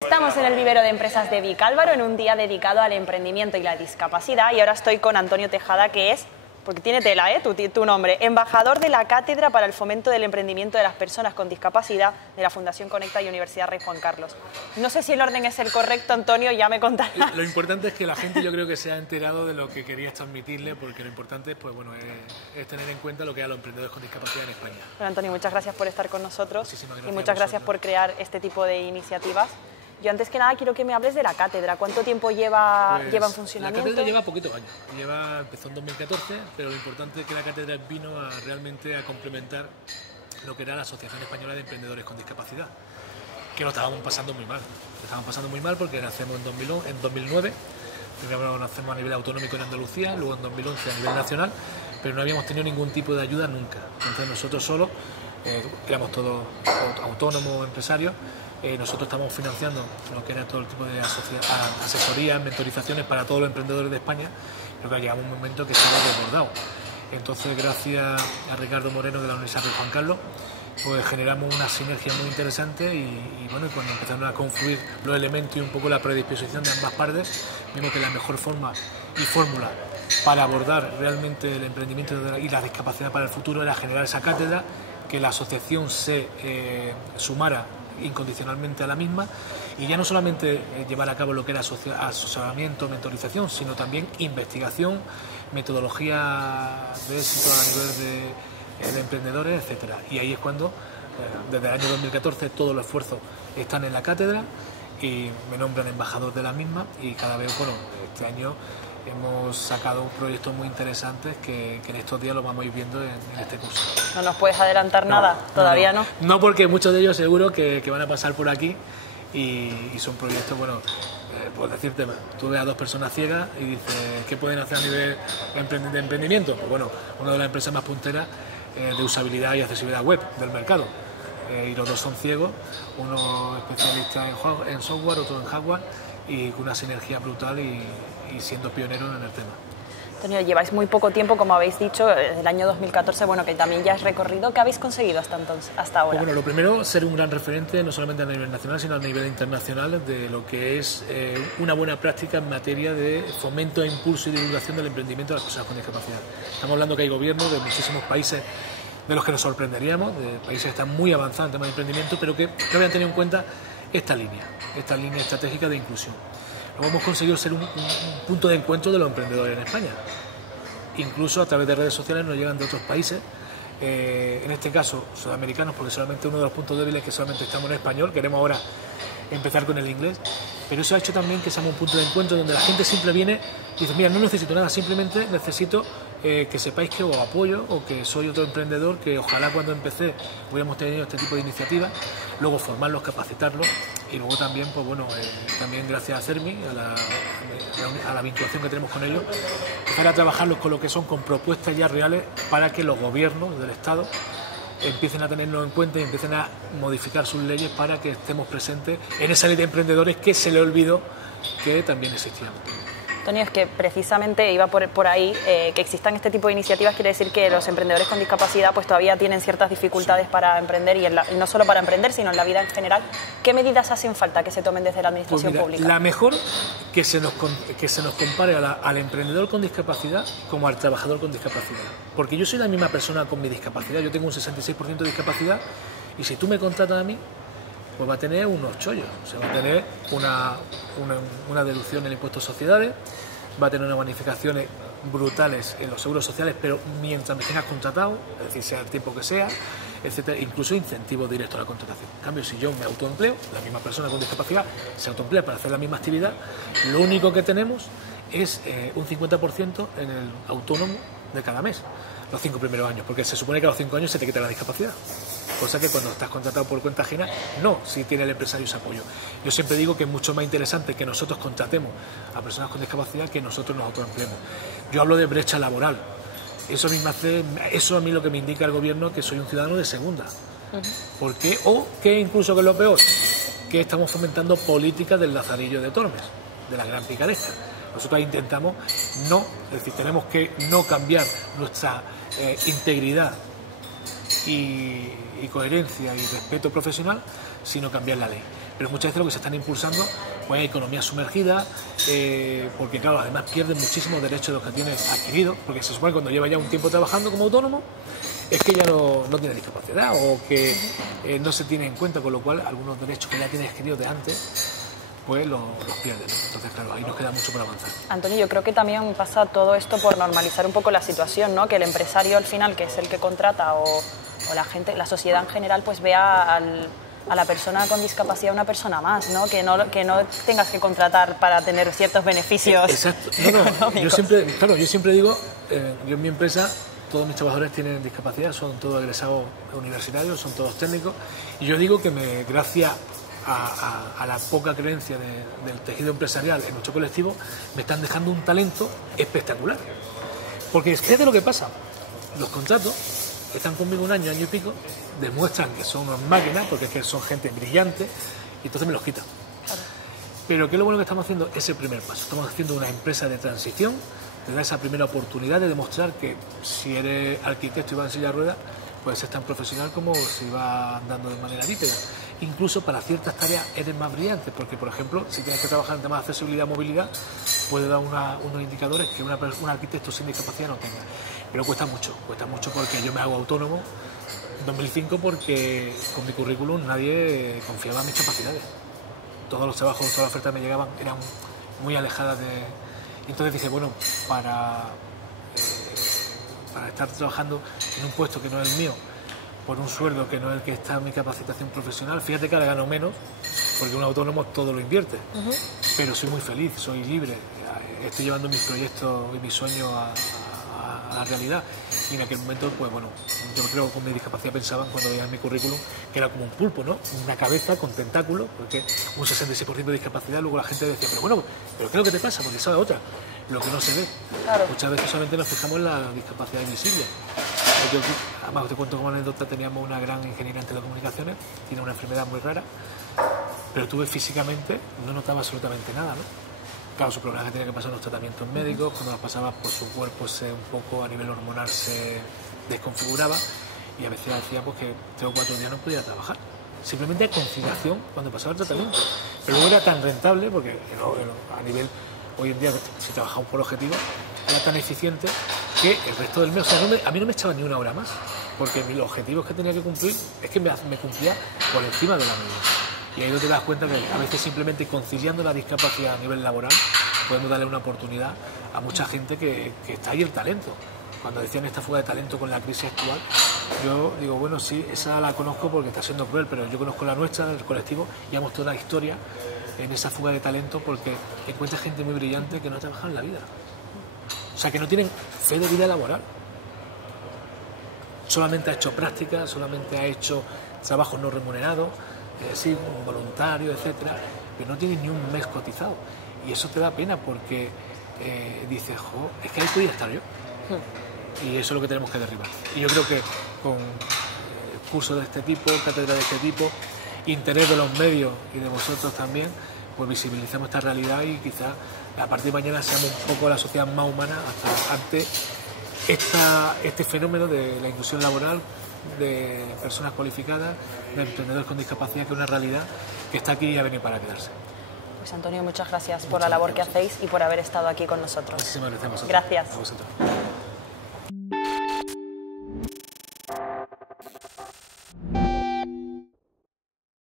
Estamos en el vivero de empresas de Vicálvaro en un día dedicado al emprendimiento y la discapacidad, y ahora estoy con Antonio Tejada, que es, porque tiene tela, tu nombre, embajador de la Cátedra para el Fomento del Emprendimiento de las Personas con Discapacidad de la Fundación Conecta y Universidad Rey Juan Carlos. No sé si el orden es el correcto, Antonio, ya me contarás. Lo importante es que la gente, yo creo que se ha enterado de lo que querías transmitirle, porque lo importante pues, bueno, es tener en cuenta lo que hay a los emprendedores con discapacidad en España. Bueno, Antonio, muchas gracias por estar con nosotros y muchas a gracias por crear este tipo de iniciativas. Yo antes que nada quiero que me hables de la cátedra. ¿Cuánto tiempo lleva en funcionamiento? La cátedra lleva poquitos años. Empezó en 2014, pero lo importante es que la cátedra vino realmente a complementar lo que era la Asociación Española de Emprendedores con Discapacidad, que lo estábamos pasando muy mal. Lo estábamos pasando muy mal porque nacemos en 2009, primero nacemos a nivel autonómico en Andalucía, luego en 2011 a nivel nacional, pero no habíamos tenido ningún tipo de ayuda nunca. Entonces nosotros solos, éramos todos autónomos, empresarios. Nosotros estamos financiando lo que era todo el tipo de asesorías, mentorizaciones para todos los emprendedores de España, pero que ha llegado un momento que se ha desbordado. Entonces, gracias a Ricardo Moreno de la Universidad Rey Juan Carlos, pues generamos una sinergia muy interesante y bueno, cuando empezaron a confluir los elementos y un poco la predisposición de ambas partes, vimos que la mejor forma y fórmula para abordar realmente el emprendimiento y la discapacidad para el futuro era generar esa cátedra, que la asociación se sumara incondicionalmente a la misma, y ya no solamente llevar a cabo lo que era asesoramiento, mentorización, sino también investigación, metodología de éxito a nivel de emprendedores, etcétera. Y ahí es cuando, desde el año 2014, todos los esfuerzos están en la cátedra y me nombran embajador de la misma, y cada vez, bueno, este año hemos sacado proyectos muy interesantes que en estos días los vamos a ir viendo en este curso. ¿No nos puedes adelantar nada? ¿Todavía no? No, porque muchos de ellos seguro que van a pasar por aquí y son proyectos, bueno, por decirte, tú ves a dos personas ciegas y dices, ¿qué pueden hacer a nivel de emprendimiento? Pues bueno, una de las empresas más punteras de usabilidad y accesibilidad web del mercado. Y los dos son ciegos, uno especialista en software, otro en hardware, y con una sinergia brutal y siendo pioneros en el tema. Antonio, lleváis muy poco tiempo, como habéis dicho, desde el año 2014, bueno, que también ya es recorrido. ¿Qué habéis conseguido hasta ahora? Pues bueno, lo primero, ser un gran referente, no solamente a nivel nacional, sino a nivel internacional, de lo que es una buena práctica en materia de fomento, impulso y divulgación del emprendimiento de las personas con discapacidad. Estamos hablando que hay gobiernos de muchísimos países de los que nos sorprenderíamos, de países que están muy avanzados en temas de emprendimiento, pero que no habían tenido en cuenta esta línea estratégica de inclusión. Luego hemos conseguido ser un punto de encuentro de los emprendedores en España. Incluso a través de redes sociales nos llegan de otros países, en este caso sudamericanos, porque solamente uno de los puntos débiles es que solamente estamos en español. Queremos ahora empezar con el inglés, pero eso ha hecho también que seamos un punto de encuentro donde la gente siempre viene y dice, mira, no necesito nada, simplemente necesito que sepáis que os apoyo, o que soy otro emprendedor que ojalá cuando empecé hubiéramos tenido este tipo de iniciativas, luego formarlos, capacitarlos, y luego también, pues bueno, también gracias a CERMI, a la vinculación que tenemos con ellos, empezar a trabajarlos con lo que son, con propuestas ya reales para que los gobiernos del Estado empiecen a tenernos en cuenta y empiecen a modificar sus leyes para que estemos presentes en esa ley de emprendedores que se le olvidó que también existían. Antonio, es que precisamente iba por ahí, que existan este tipo de iniciativas quiere decir que los emprendedores con discapacidad pues todavía tienen ciertas dificultades para emprender, y no solo para emprender, sino en la vida en general. ¿Qué medidas hacen falta que se tomen desde la administración pública? La mejor, que se nos compare al emprendedor con discapacidad como al trabajador con discapacidad. Porque yo soy la misma persona con mi discapacidad, yo tengo un 66% de discapacidad, y si tú me contratas a mí, pues va a tener unos chollos, o sea, va a tener una deducción en el impuesto de sociedades, va a tener unas bonificaciones brutales en los seguros sociales, pero mientras me tengas contratado, es decir, sea el tiempo que sea, etcétera, incluso incentivos directos a la contratación. En cambio, si yo me autoempleo, la misma persona con discapacidad se autoemplea para hacer la misma actividad, lo único que tenemos es un 50% en el autónomo de cada mes, los 5 primeros años, porque se supone que a los 5 años se te quita la discapacidad. Cosa que cuando estás contratado por cuenta ajena, no, si tiene el empresario ese apoyo. Yo siempre digo que es mucho más interesante que nosotros contratemos a personas con discapacidad que nosotros nos autoempleemos. Yo hablo de brecha laboral. Eso a mí lo que me indica el gobierno, que soy un ciudadano de segunda. ¿Por qué? O que incluso, que es lo peor, que estamos fomentando políticas del lazarillo de Tormes, de la gran picaresca. Nosotros intentamos tenemos que no cambiar nuestra integridad y coherencia y respeto profesional, sino cambiar la ley. Pero muchas veces lo que se están impulsando pues es economía sumergida, porque claro, además pierden muchísimos derechos de los que tienen adquiridos, porque se supone que cuando lleva ya un tiempo trabajando como autónomo, es que ya no tiene discapacidad o que no se tiene en cuenta, con lo cual algunos derechos que ya tiene adquiridos de antes, pues los pierden. Entonces, claro, ahí nos queda mucho por avanzar. Antonio, yo creo que también pasa todo esto por normalizar un poco la situación, ¿no? Que el empresario al final, que es el que contrata, o la gente, la sociedad en general, pues vea a la persona con discapacidad una persona más, ¿no? Que no tengas que contratar para tener ciertos beneficios. Exacto. No, yo siempre digo, yo en mi empresa, todos mis trabajadores tienen discapacidad, son todos egresados universitarios, son todos técnicos, y yo digo que gracias a la poca creencia del tejido empresarial en nuestro colectivo, me están dejando un talento espectacular. Porque fíjate lo que pasa, los contratos están conmigo un año y pico, demuestran que son unas máquinas, porque es que son gente brillante, y entonces me los quitan. Claro. Pero ¿qué es lo bueno que estamos haciendo? Es el primer paso. Estamos haciendo una empresa de transición, te da esa primera oportunidad de demostrar que si eres arquitecto y vas en silla de ruedas, puedes ser tan profesional como si vas andando de manera bípeda. Incluso para ciertas tareas eres más brillante, porque por ejemplo, si tienes que trabajar en temas de accesibilidad y movilidad, puede dar unos indicadores que un arquitecto sin discapacidad no tenga. Pero cuesta mucho porque yo me hago autónomo en 2005 porque con mi currículum nadie confiaba en mis capacidades. Todos los trabajos, todas las ofertas que me llegaban eran muy alejadas de... Entonces dije, bueno, para estar trabajando en un puesto que no es el mío, por un sueldo que no es el que está en mi capacitación profesional, fíjate que ahora gano menos, porque un autónomo todo lo invierte, pero soy muy feliz, soy libre, estoy llevando mis proyectos y mis sueños a la realidad. Y en aquel momento, pues bueno, yo creo que con mi discapacidad pensaban cuando veían mi currículum que era como un pulpo, ¿no? Una cabeza con tentáculos, porque un 66% de discapacidad. Luego la gente decía, pero bueno, ¿pero qué es lo que te pasa? Porque esa es otra, lo que no se ve. Claro. Muchas veces solamente nos fijamos en la discapacidad invisible. Yo, además, te cuento como anécdota, teníamos una gran ingeniera en telecomunicaciones, tiene una enfermedad muy rara, pero tú físicamente no notaba absolutamente nada, ¿no? Claro, su problema es que tenía que pasar unos tratamientos médicos, cuando los pasaba, pues su cuerpo un poco a nivel hormonal se desconfiguraba, y a veces decía pues, que 3 o 4 días no podía trabajar. Simplemente conciliación cuando pasaba el tratamiento. Pero luego era tan rentable, porque a nivel, hoy en día, si trabajamos por objetivos, era tan eficiente que el resto del mes, o sea, a mí no me echaba ni una hora más, porque los objetivos que tenía que cumplir es que me cumplía por encima de la media. Y ahí te das cuenta que a veces simplemente conciliando la discapacidad a nivel laboral podemos darle una oportunidad a mucha gente que está ahí el talento. Cuando decían esta fuga de talento con la crisis actual, yo digo, bueno, sí, esa la conozco porque está siendo cruel, pero yo conozco la nuestra, el colectivo, y llevamos toda la historia en esa fuga de talento porque encuentra gente muy brillante que no ha trabajado en la vida. O sea, que no tienen fe de vida laboral. Solamente ha hecho prácticas, solamente ha hecho trabajos no remunerados, sí, voluntario, etcétera, pero no tienes ni un mes cotizado. Y eso te da pena porque dices, jo, es que ahí podía estar yo. Y eso es lo que tenemos que derribar. Y yo creo que con cursos de este tipo, cátedras de este tipo, interés de los medios y de vosotros también, pues visibilicemos esta realidad y quizás a partir de mañana seamos un poco la sociedad más humana hasta ante este fenómeno de la inclusión laboral, de personas cualificadas, de emprendedores con discapacidad, que es una realidad que está aquí y ha venido para quedarse. Pues Antonio, muchas gracias por la labor que hacéis y por haber estado aquí con nosotros. Muchísimas gracias a vosotros. Gracias. A vosotros.